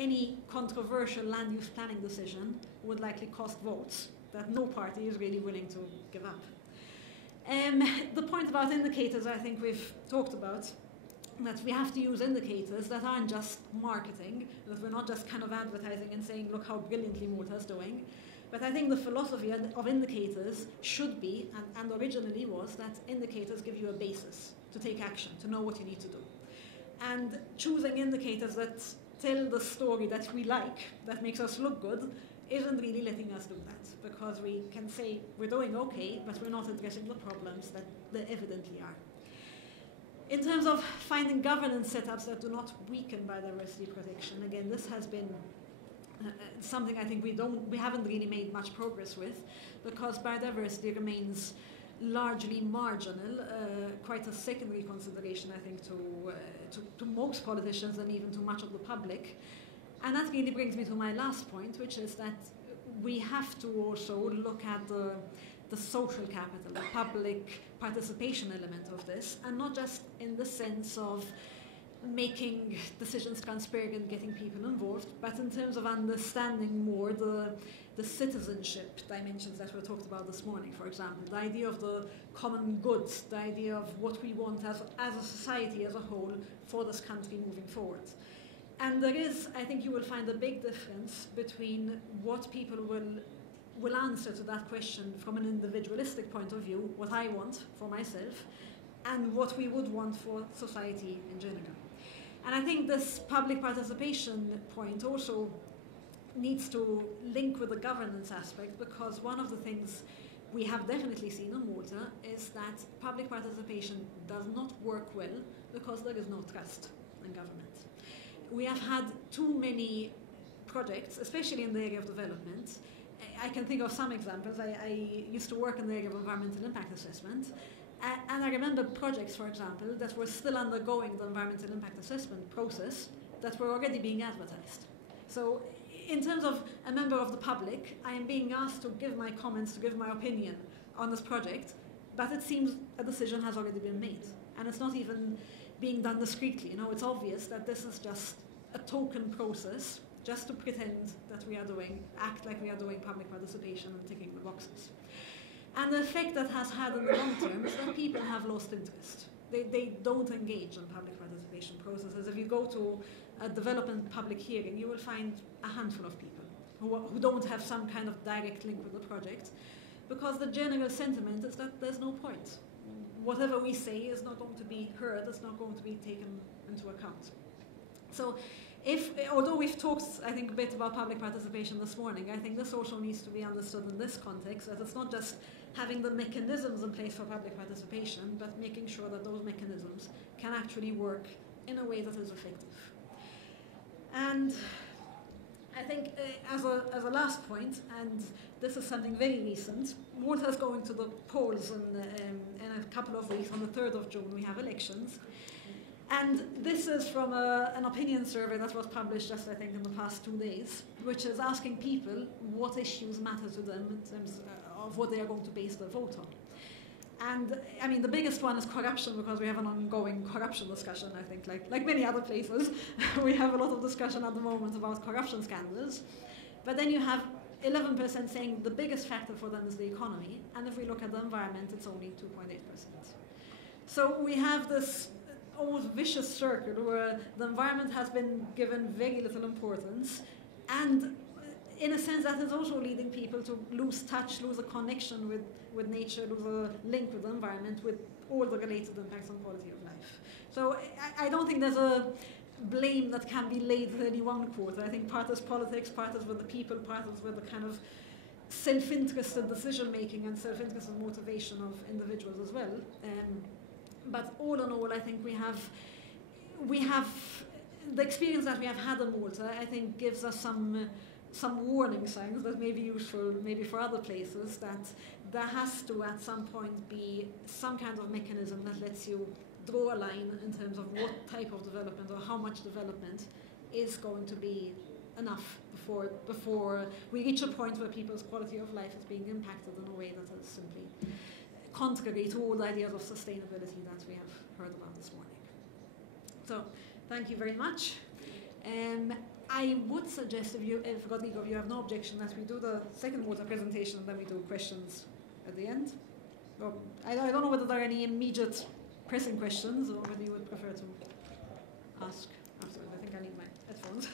any controversial land use planning decision would likely cost votes that no party is really willing to give up. The point about indicators I think we've talked about, that we have to use indicators that aren't just marketing, that we're not just kind of advertising and saying, look how brilliantly Malta's doing. But I think the philosophy of indicators should be, and originally was, that indicators give you a basis to take action, to know what you need to do. And choosing indicators that tell the story that we like, that makes us look good, isn't really letting us do that, because we can say we're doing okay, but we're not addressing the problems that they evidently are. In terms of finding governance setups that do not weaken biodiversity protection, again, this has been something I think we haven't really made much progress with, because biodiversity remains largely marginal, quite a secondary consideration, I think, to most politicians and even to much of the public. And that really brings me to my last point, which is that we have to also look at the social capital, the public participation element of this, and not just in the sense of making decisions transparent and getting people involved, but in terms of understanding more the citizenship dimensions that were talked about this morning, for example, the idea of the common goods, the idea of what we want as a society as a whole for this country moving forward. And there is, I think you will find a big difference between what people will answer to that question from an individualistic point of view, what I want for myself, and what we would want for society in general. And I think this public participation point also needs to link with the governance aspect, because one of the things we have definitely seen in Malta is that public participation does not work well because there is no trust in government. We have had too many projects, especially in the area of development. I can think of some examples. I used to work in the area of environmental impact assessment, and I remember projects, for example, that were still undergoing the environmental impact assessment process that were already being advertised. So in terms of a member of the public, I am being asked to give my comments, to give my opinion on this project, but it seems a decision has already been made, and it's not even being done discreetly. You know, it's obvious that this is just a token process, just to pretend that we are act like we are doing public participation and ticking the boxes. And the effect that has had in the long term is that people have lost interest. They don't engage in public participation processes. If you go to a development public hearing, you will find a handful of people who don't have some kind of direct link with the project, because the general sentiment is that there's no point. Whatever we say is not going to be heard, it's not going to be taken into account. So although we've talked, I think, a bit about public participation this morning, I think this also needs to be understood in this context, that it's not just having the mechanisms in place for public participation, but making sure that those mechanisms can actually work in a way that is effective. And I think as a last point, and this is something very recent, Malta is going to the polls in a couple of weeks. On the 3rd of June, we have elections. And this is from an opinion survey that was published just, I think, in the past 2 days, which is asking people what issues matter to them in terms of what they are going to base their vote on. And, I mean, the biggest one is corruption, because we have an ongoing corruption discussion, I think, like many other places. We have a lot of discussion at the moment about corruption scandals. But then you have 11% saying the biggest factor for them is the economy, and if we look at the environment, it's only 2.8%. So we have this almost vicious circle where the environment has been given very little importance, and in a sense that is also leading people to lose touch, lose a connection with nature, lose a link with the environment, with all the related impacts on quality of life. So I don't think there's a blame that can be laid with any one quarter. I think part is politics, part is with the people, part is with the kind of self-interested decision-making and self-interested motivation of individuals as well. But all in all, I think we have the experience that we have had in Malta, I think, gives us some warning signs that may be useful maybe for other places, that there has to at some point be some kind of mechanism that lets you draw a line in terms of what type of development or how much development is going to be enough before we reach a point where people's quality of life is being impacted in a way that is simply contrary to all the ideas of sustainability that we have heard about this morning. So, thank you very much. I would suggest, if Rodrigo, if you have no objection, that we do the second water presentation and then we do questions at the end. Or, I don't know whether there are any immediate pressing questions or whether you would prefer to ask afterwards. I think I need my headphones.